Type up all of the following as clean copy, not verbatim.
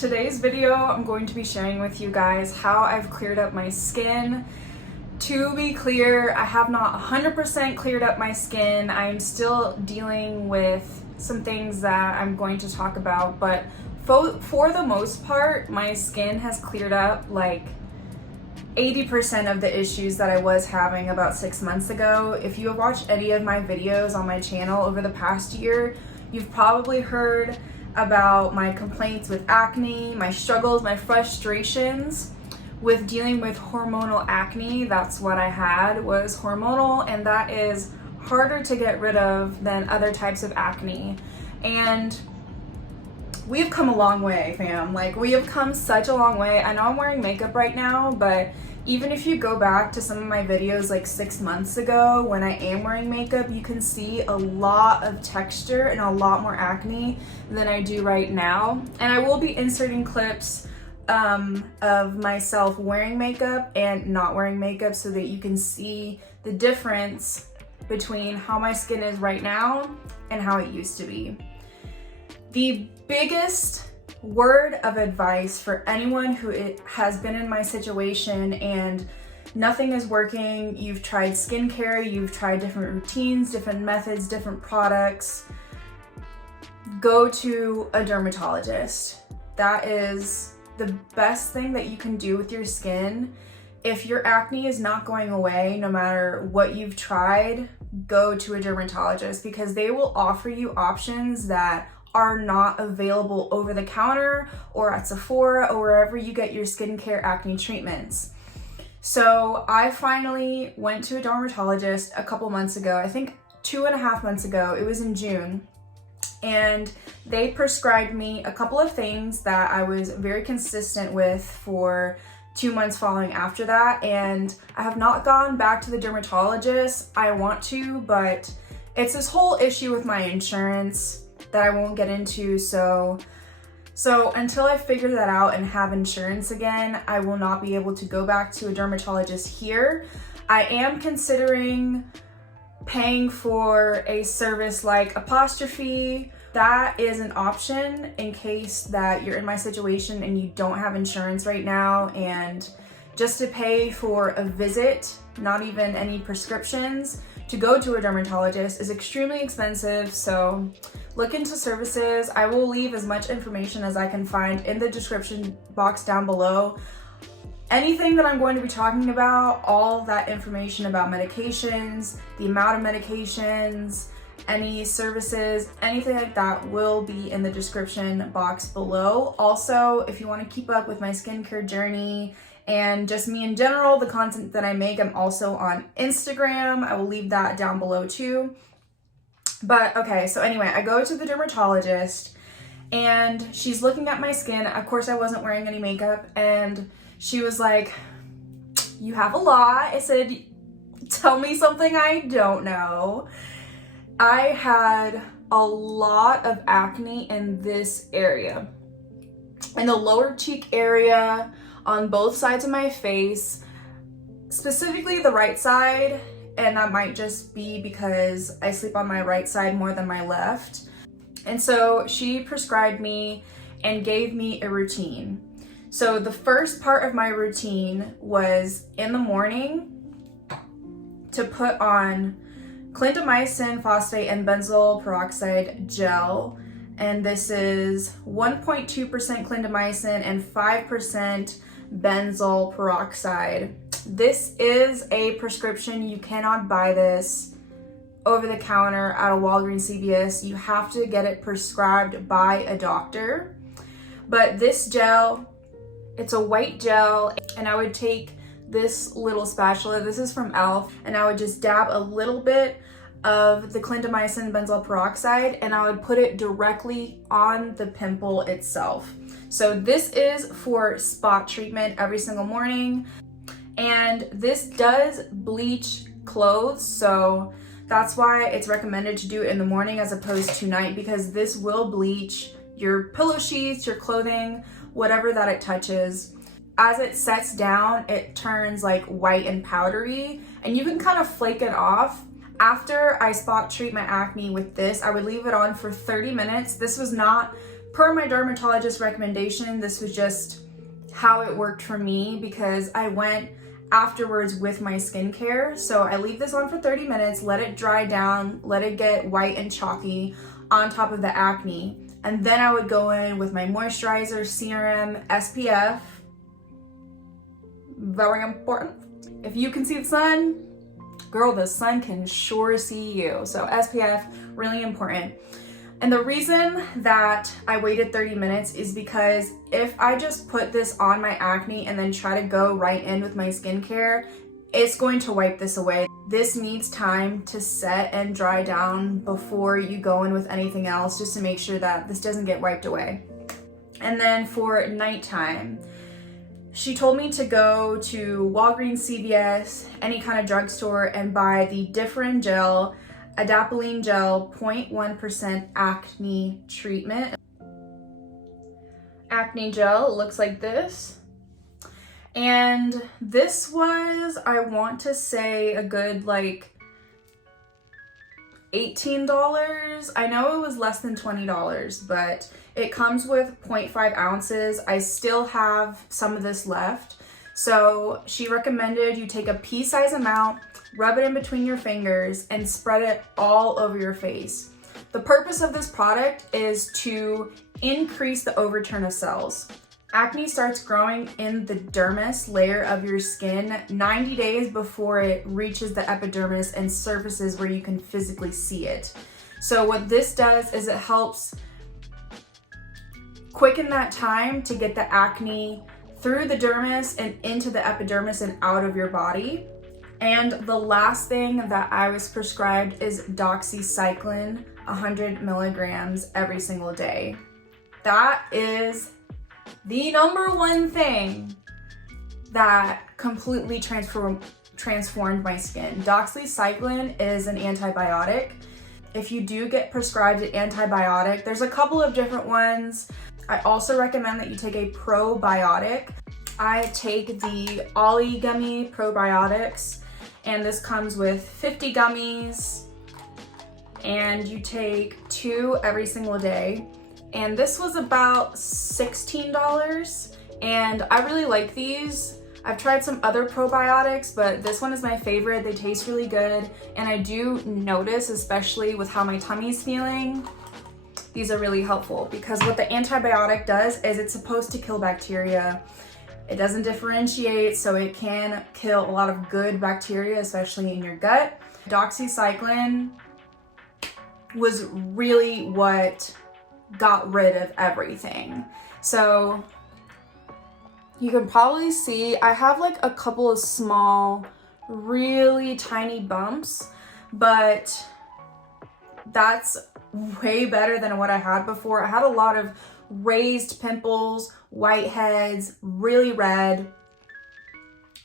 today's video, I'm going to be sharing with you guys how I've cleared up my skin. To be clear, I have not 100% cleared up my skin. I'm still dealing with some things that I'm going to talk about, but for the most part, my skin has cleared up like 80% of the issues that I was having about 6 months ago. If you have watched any of my videos on my channel over the past year, you've probably heard about my complaints with acne, my struggles, my frustrations with dealing with hormonal acne. That's what I had, was hormonal, and that is harder to get rid of than other types of acne. And we've come a long way, fam. Like, we have come such a long way. I know I'm wearing makeup right now, but even if you go back to some of my videos like 6 months ago when I am wearing makeup, you can see a lot of texture and a lot more acne than I do right now. And I will be inserting clips of myself wearing makeup and not wearing makeup so that you can see the difference between how my skin is right now and how it used to be. The biggest word of advice for anyone who has been in my situation and nothing is working, you've tried skincare, you've tried different routines, different methods, different products, go to a dermatologist. That is the best thing that you can do with your skin. If your acne is not going away, no matter what you've tried, go to a dermatologist, because they will offer you options that are not available over the counter or at Sephora or wherever you get your skincare acne treatments. So I finally went to a dermatologist a couple months ago, I think 2.5 months ago, it was in June, and they prescribed me a couple of things that I was very consistent with for 2 months following after that, and I have not gone back to the dermatologist. I want to, but it's this whole issue with my insurance that I won't get into, so until I figure that out and have insurance again, I will not be able to go back to a dermatologist here. I am considering paying for a service like Apostrophe. That is an option in case that you're in my situation and you don't have insurance right now, and just to pay for a visit, not even any prescriptions, to go to a dermatologist is extremely expensive. So look into services. I will leave as much information as I can find in the description box down below. Anything that I'm going to be talking about, all that information about medications, the amount of medications, any services, anything like that will be in the description box below. Also, if you want to keep up with my skincare journey and just me in general, the content that I make, I'm also on Instagram. I will leave that down below too. But okay, so anyway, I go to the dermatologist and she's looking at my skin. Of course, I wasn't wearing any makeup, and she was like, "You have a lot." I said, "Tell me something I don't know." I had a lot of acne in this area, in the lower cheek area, on both sides of my face, specifically the right side, and that might just be because I sleep on my right side more than my left. And so she prescribed me and gave me a routine. So the first part of my routine was in the morning to put on Clindamycin, phosphate, and benzoyl peroxide gel. And this is 1.2% clindamycin and 5% benzoyl peroxide. This is a prescription. You cannot buy this over the counter at a Walgreens, CVS. You have to get it prescribed by a doctor. But this gel, it's a white gel, and I would take this little spatula, this is from e.l.f., and I would just dab a little bit of the clindamycin benzoyl peroxide, and I would put it directly on the pimple itself. So this is for spot treatment every single morning, and this does bleach clothes, so that's why it's recommended to do it in the morning as opposed to night, because this will bleach your pillow sheets, your clothing, whatever that it touches. As it sets down, it turns like white and powdery, and you can kind of flake it off. After I spot treat my acne with this, I would leave it on for 30 minutes. This was not Per my dermatologist recommendation, this was just how it worked for me because I went afterwards with my skincare. So I leave this on for 30 minutes, let it dry down, let it get white and chalky on top of the acne. And then I would go in with my moisturizer, serum, SPF. Very important. If you can see the sun, girl, the sun can sure see you. So SPF, really important. And the reason that I waited 30 minutes is because if I just put this on my acne and then try to go right in with my skincare, it's going to wipe this away. This needs time to set and dry down before you go in with anything else, just to make sure that this doesn't get wiped away. And then for nighttime, she told me to go to Walgreens, CVS, any kind of drugstore and buy the Diffrerin gel, Adapalene gel, 0.1% acne treatment. Acne gel looks like this. And this was, I want to say, a good like $18. I know it was less than $20, but it comes with 0.5 ounces. I still have some of this left. So she recommended you take a pea-size amount, rub it in between your fingers, and spread it all over your face. The purpose of this product is to increase the overturn of cells. Acne starts growing in the dermis layer of your skin 90 days before it reaches the epidermis and surfaces where you can physically see it. So what this does is it helps quicken that time to get the acne through the dermis and into the epidermis and out of your body. And the last thing that I was prescribed is Doxycycline, 100 milligrams every single day. That is the number one thing that completely transformed my skin. Doxycycline is an antibiotic. If you do get prescribed an antibiotic, there's a couple of different ones. I also recommend that you take a probiotic. I take the Ollie Gummy probiotics, and this comes with 50 gummies, and you take 2 every single day. And this was about $16, and I really like these. I've tried some other probiotics, but this one is my favorite. They taste really good, and I do notice, especially with how my tummy's feeling, these are really helpful because what the antibiotic does is it's supposed to kill bacteria. It doesn't differentiate, so it can kill a lot of good bacteria, especially in your gut. Doxycycline was really what got rid of everything. So you can probably see I have like a couple of small, really tiny bumps, but that's way better than what I had before. I had a lot of raised pimples, whiteheads, really red.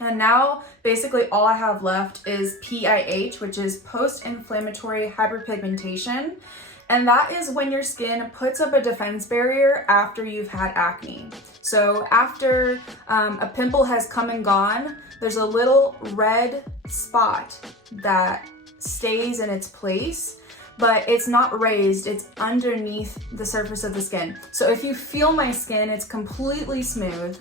And now basically all I have left is PIH, which is post-inflammatory hyperpigmentation. And that is when your skin puts up a defense barrier after you've had acne. So after a pimple has come and gone, there's a little red spot that stays in its place, but it's not raised, it's underneath the surface of the skin. So if you feel my skin, it's completely smooth,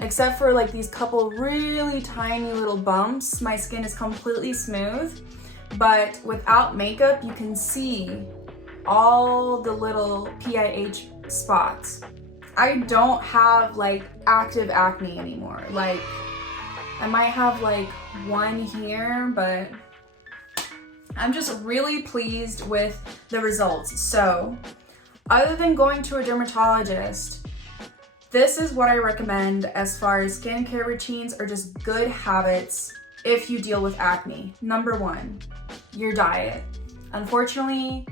except for like these couple really tiny little bumps. My skin is completely smooth. But without makeup, you can see all the little PIH spots. I don't have like active acne anymore. Like I might have like one here, but I'm just really pleased with the results. So other than going to a dermatologist, this is what I recommend as far as skincare routines or just good habits if you deal with acne. Number 1, your diet. Unfortunately,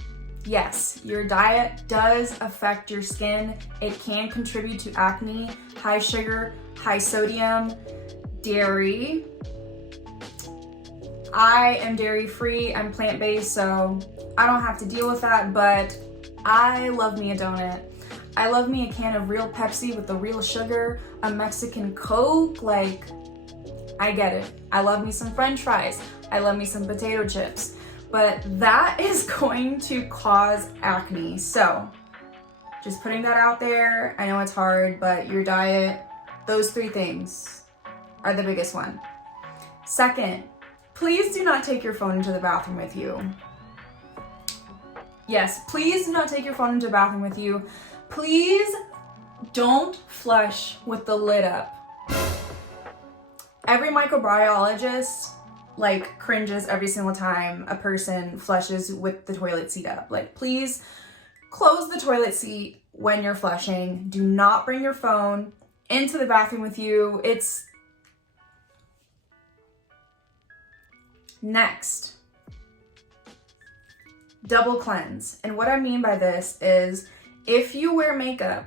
yes, your diet does affect your skin. It can contribute to acne, high sugar, high sodium, dairy. I am dairy free, I'm plant-based, so I don't have to deal with that, but I love me a donut. I love me a can of real Pepsi with the real sugar, a Mexican Coke, like, I get it. I love me some French fries. I love me some potato chips. But that is going to cause acne. So Just putting that out there. I know it's hard, but your diet, those 3 things are the biggest one. Second, please do not take your phone into the bathroom with you. Yes, please do not take your phone into the bathroom with you. Please don't flush with the lid up. Every microbiologist like cringes every single time a person flushes with the toilet seat up. Like, please close the toilet seat when you're flushing. Do not bring your phone into the bathroom with you. It's next. Double cleanse. And what I mean by this is if you wear makeup,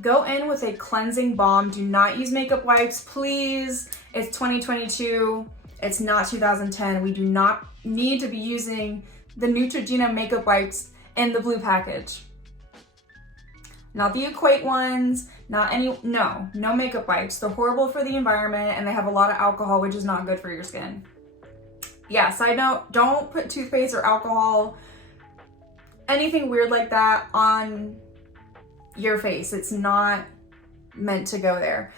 go in with a cleansing balm. Do not use makeup wipes, please. It's 2022. It's not 2010. We do not need to be using the Neutrogena makeup wipes in the blue package. Not the Equate ones, no makeup wipes. They're horrible for the environment and they have a lot of alcohol, which is not good for your skin. Yeah, side note, don't put toothpaste or alcohol, anything weird like that on your face. It's not meant to go there.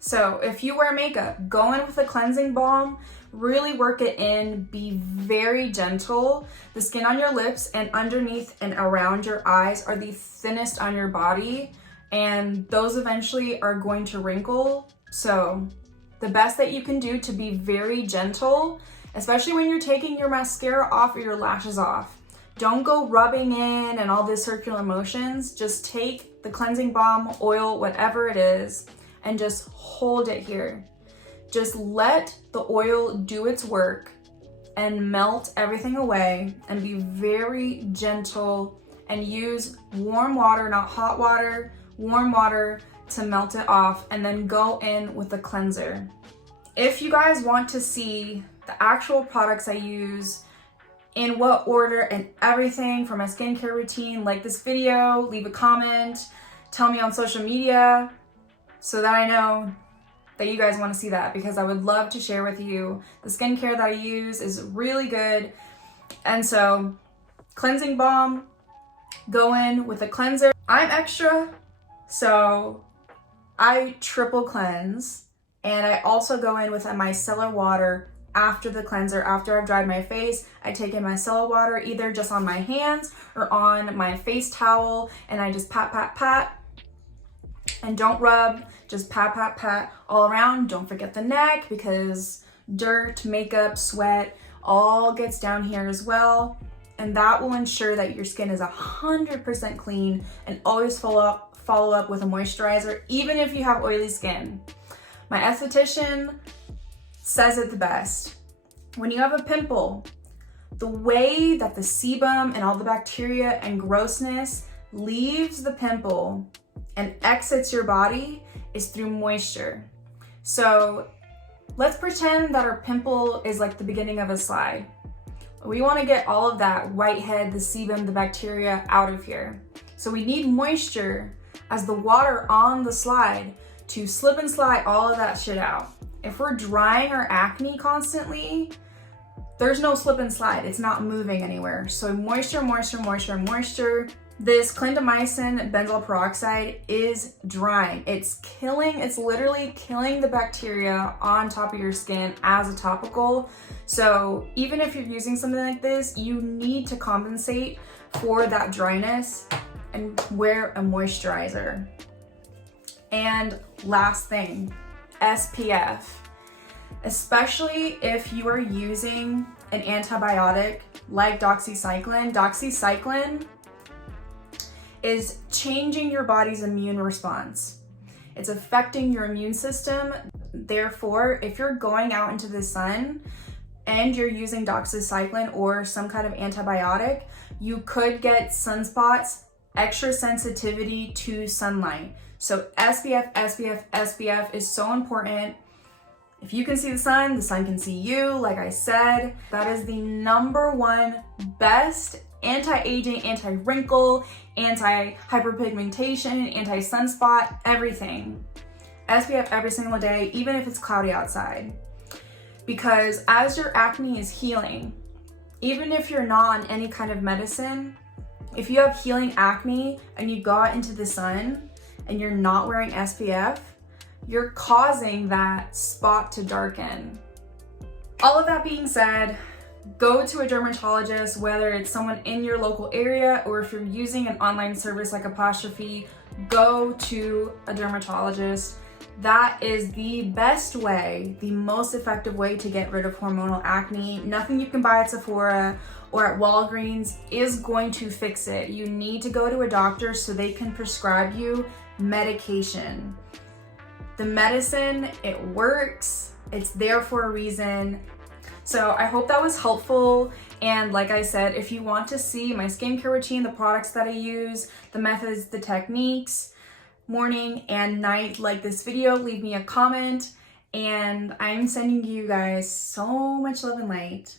So if you wear makeup, go in with a cleansing balm, really work it in, be very gentle. The skin on your lips and underneath and around your eyes are the thinnest on your body, and those eventually are going to wrinkle. So the best that you can do to be very gentle, especially when you're taking your mascara off or your lashes off. Don't go rubbing in and all this circular motions. Just take the cleansing balm, oil, whatever it is, and just hold it here. Just let the oil do its work and melt everything away, and be very gentle and use warm water, not hot water, warm water to melt it off, and then go in with a cleanser. If you guys want to see the actual products I use, in what order and everything for my skincare routine, like this video, leave a comment, tell me on social media so that I know that you guys want to see that, because I would love to share with you. The skincare that I use is really good. And so cleansing balm, go in with a cleanser. I'm extra, so I triple cleanse, and I also go in with a micellar water after the cleanser. After I've dried my face, I take in micellar water either just on my hands or on my face towel, and I just pat, pat, pat, and don't rub, just pat, pat, pat all around. Don't forget the neck, because dirt, makeup, sweat, all gets down here as well. And that will ensure that your skin is 100% clean, and always follow up with a moisturizer, even if you have oily skin. My esthetician says it the best. When you have a pimple, the way that the sebum and all the bacteria and grossness leaves the pimple and exits your body is through moisture. So let's pretend that our pimple is like the beginning of a slide. We want to get all of that whitehead, the sebum, the bacteria out of here. So we need moisture as the water on the slide to slip and slide all of that shit out. If we're drying our acne constantly, there's no slip and slide. It's not moving anywhere. So moisture, moisture, moisture, moisture. This clindamycin benzoyl peroxide is drying. It's literally killing the bacteria on top of your skin as a topical. So even if you're using something like this, you need to compensate for that dryness and wear a moisturizer. And last thing, SPF. Especially if you are using an antibiotic like doxycycline. Doxycycline is changing your body's immune response. It's affecting your immune system. Therefore, if you're going out into the sun and you're using doxycycline or some kind of antibiotic, you could get sunspots, extra sensitivity to sunlight. So SPF, SPF, SPF is so important. If you can see the sun can see you. Like I said, that is the #1 best anti-aging, anti-wrinkle, anti-hyperpigmentation, anti-sunspot, everything. SPF every single day, even if it's cloudy outside. Because as your acne is healing, even if you're not on any kind of medicine, If you have healing acne and you go out into the sun and you're not wearing SPF, you're causing that spot to darken. All of that being said, go to a dermatologist, whether it's someone in your local area or if you're using an online service like Apostrophe, go to a dermatologist. That is the best way, the most effective way to get rid of hormonal acne. Nothing you can buy at Sephora or at Walgreens is going to fix it. You need to go to a doctor so they can prescribe you medication. The medicine, it works. It's there for a reason. So I hope that was helpful. And like I said, if you want to see my skincare routine, the products that I use, the methods, the techniques, morning and night, like this video, leave me a comment. And I'm sending you guys so much love and light.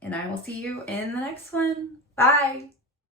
And I will see you in the next one. Bye.